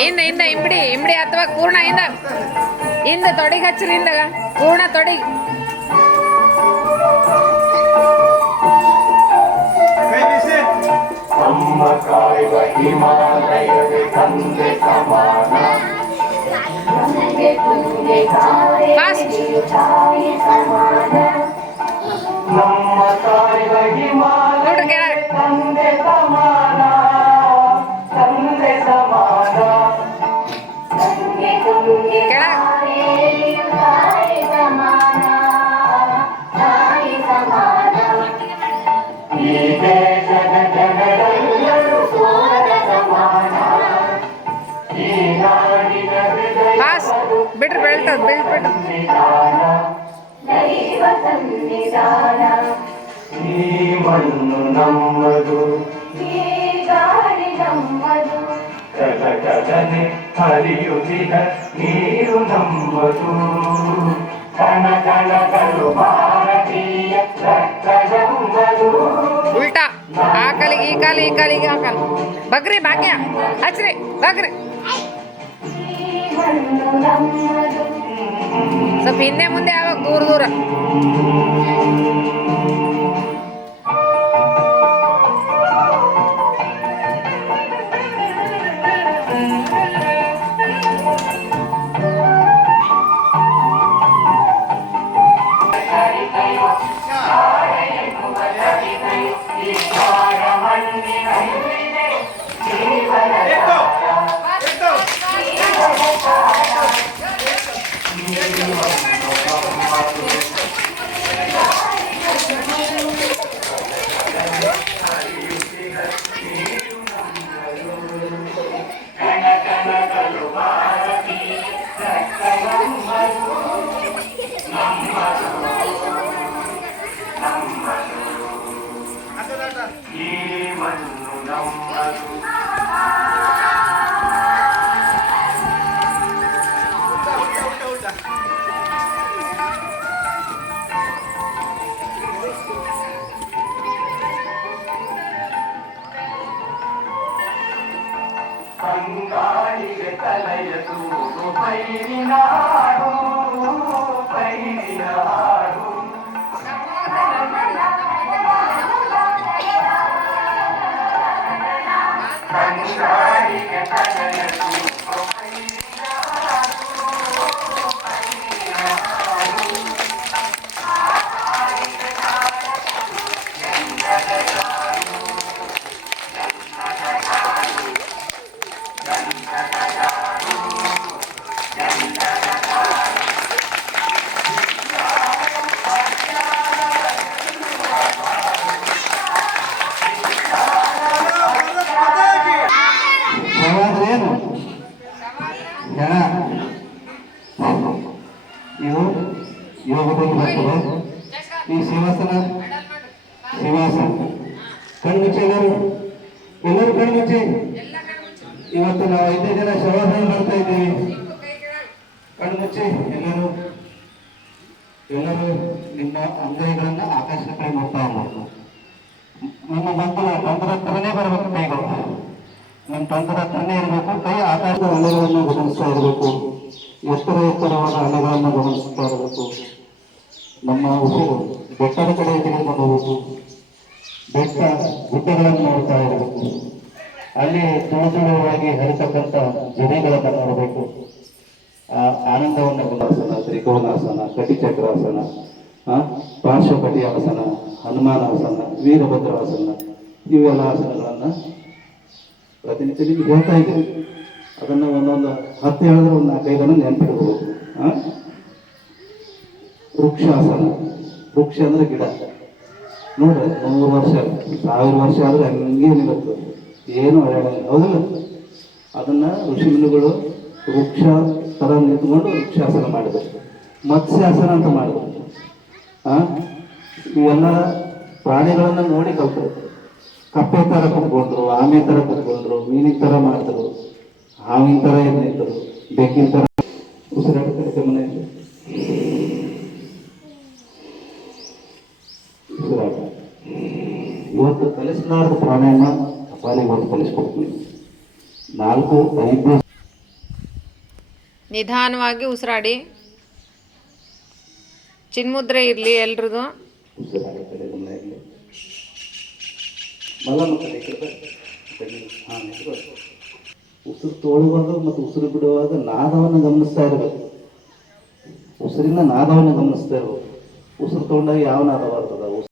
ಹಿಂದ ಇಂಬಡಿ ಇಂಬಡಿ ಅಥವಾ ಪೂರ್ಣ ಹಿಂದ ತೊಡಿಗೆ ಹಚ್ಚಿರಿ ಹಿಂದಾಗ ಪೂರ್ಣ ತೊಡಿ ನಮ್ಮ ಕಾಯುವ ಹಿಮಾಲಯದ ತಂದೆ ಸಮಾನ ನಮ್ಮ ಕಾಯುವ ಹಿಮಾಲಯ ತಂದೆ ಸಮಾನ ತಂದೆ ಸಮಾನ ಈ ದೇಶದ ಜನರೆಲ್ಲರೂ ಸೋದರ ಸಮಾನ ಈ ನಾಡಿನ ಬಿಟ್ರೆ ಬೆಳ್ತದ ಬೆಳ್ಬಿಟ್ಟು ಸಂವಿಧಾನ ಈ ಮಣ್ಣು ನಮ್ಮದು ಈ ಗಾಳಿ ನಮ್ಮದು ಕಲ ಕಲನೆ ಹರಿಯುತ್ತಿದ ನೀರು ನಮ್ಮದು ಕಣ ಕಣಗಳು ಭಾರತೀಯ ರಕ್ತ ನಮ್ಮದು ಉಲ್ಟಾ ಆ ಕಾಲಿಗೆ ಈ ಕಾಲಿಗೆ ಆ ಕಾಲು ಬಗ್ರಿ ಭಾಗ್ಯ ಹಚ್ರಿ ಬಗ್ರಿ ಸ್ವಲ್ಪ ಹಿಂದೆ ಮುಂದೆ ಯಾವಾಗ ದೂರ ದೂರ ಬಂಗಾಳಿಗೆ ತಲೆಯ ತೂರು ಪೈರಿನಾಡು ಪೈರಿನಾಡು ಬಂಗಾಳಿಗೆ ತಲೆಯ ತೂರು ಪೈರಿನಾಡು ಏನು ಜನ ಇವು ಯೋಗದಲ್ಲಿ ಬರ್ತದೆ ಈ ಶಿವಾಸನ ಕಣ್ಮುಚ್ಚಿ ಎಲ್ಲರೂ ಕಣ್ಮುಚ್ಚಿ ಇವತ್ತು ನಾವು 5 ಜನ ಶವಾಸನ ಮಾಡ್ತಾ ಇದ್ದೀವಿ ಕಣ್ಮುಚ್ಚಿ ಎಲ್ಲರೂ ನಿಮ್ಮ ಅಂಗೈಗಳನ್ನ ಆಕಾಶದ ಕಡೆ ನೋಡ್ತಾ ಇರಬೇಕು ನಿಮ್ಮ ಮಕ್ಕಳ ತಂತ್ರ ಹತ್ರನೇ ಬರಬೇಕು ಕೈಗಳು ನಿಮ್ಮ ತಂತ್ರ ಹತ್ರನೇ ಇರಬೇಕು ಕೈ ಆಕಾಶದ ಅಲೆಗಳನ್ನು ಗಮನಿಸ್ತಾ ಇರಬೇಕು ಎತ್ತರವಾದ ಅಲೆಗಳನ್ನು ಗಮನಿಸ್ತಾ ಇರಬೇಕು ನಮ್ಮ ಉಸಿರು ಬೆಟ್ಟದ ಕಡೆ ತೆಗೆದುಕೊಂಡು ಹೋಗಬೇಕು ಬೆಟ್ಟ ಗುಡ್ಡಗಳನ್ನು ನೋಡ್ತಾ ಇರಬೇಕು ಅಲ್ಲಿ ತುಳುವಾಗಿ ಹರಿತಕ್ಕಂಥ ಜರಿಗಳನ್ನು ನೋಡಬೇಕು ಆ ಆನಂದವನ್ನು ಆಸನ ತ್ರಿಕೋನಾಸನ ಕಟಿಚಕ್ರಾಸನ ಪಾರ್ಶ್ವಕಟಿ ಆಸನ ಹನುಮಾನಾಸನ ವೀರಭದ್ರಾಸನ ಇವೆಲ್ಲ ಆಸನಗಳನ್ನು ಪ್ರತಿನಿತ್ಯ ನಿಮ್ಗೆ ಹೇಳ್ತಾ ಇದ್ದೀವಿ ಅದನ್ನು ಒಂದೊಂದು 10 ಹೇಳಿದ್ರೆ ಒಂದು 4-5 ನೆನಪಿಡ್ಬೋದು ವೃಕ್ಷಾಸನ ವೃಕ್ಷ ಅಂದ್ರೆ ಗಿಡ ನೋಡ್ರಿ 100 ವರ್ಷ 1000 ವರ್ಷ ಆದ್ರೆ ಹಂಗೆ ನಿಲ್ಲುತ್ತೆ ಏನು ಅಡ್ಯಾಡಂಗ ಹೌದಿಲ್ಲ ಅದನ್ನ ಋಷಿಮುನಿಗಳು ವೃಕ್ಷ ತರ ನಿಂತ್ಕೊಂಡು ವೃಕ್ಷಾಸನ ಮಾಡಿದ್ರು ಮತ್ಸ್ಯಾಸನ ಅಂತ ಮಾಡಿದ್ರು ಇವೆಲ್ಲ ಪ್ರಾಣಿಗಳನ್ನ ನೋಡಿ ಕಲ್ತರು ಕಪ್ಪೆ ತರ ಕುತ್ಕೊಂಡ್ರು ಆಮೆ ತರ ಕುತ್ಕೊಂಡ್ರು ಮೀನಿನ ತರ ಮಾಡಿದ್ರು ಹಾವಿನ ತರ ಏನ್ ನಿಂತರು ಬೆಕ್ಕಿನ ತರ ಉಸಿರಾಟ ಮನೆಯಲ್ಲಿ ಉಸಿರಾಟ ಇವತ್ತು ಕಲಿಸಲಾರದ ಪ್ರಾಣಾಯಾಮ ಅಪಾಲಿ ಇವತ್ತು ಕಲಿಸ್ಕೊಡ್ತೀನಿ 4-5 ನಿಧಾನವಾಗಿ ಉಸಿರಾಡಿ. ಚಿನ್ಮುದ್ರೆ ಇರಲಿ ಎಲ್ರದು. ಉಸಿರಾಡೋ ಕಡೆ ಗಮನ ಇರಲಿ. ಮಲಮ ಕಡೆ ಹಾಂ ಉಸಿರು ತೊಳುವಾಗ ಮತ್ತು ಉಸಿರು ಬಿಡುವಾಗ ನಾದವನ್ನು ಗಮನಿಸ್ತಾ ಇರಬೇಕು. ಉಸಿರಿನ ನಾದವನ್ನು ಗಮನಿಸ್ತಾ ಇರಬೇಕು. ಉಸಿರು ತೊಗೊಂಡಾಗ ಯಾವ ನಾದ ಬರ್ತದ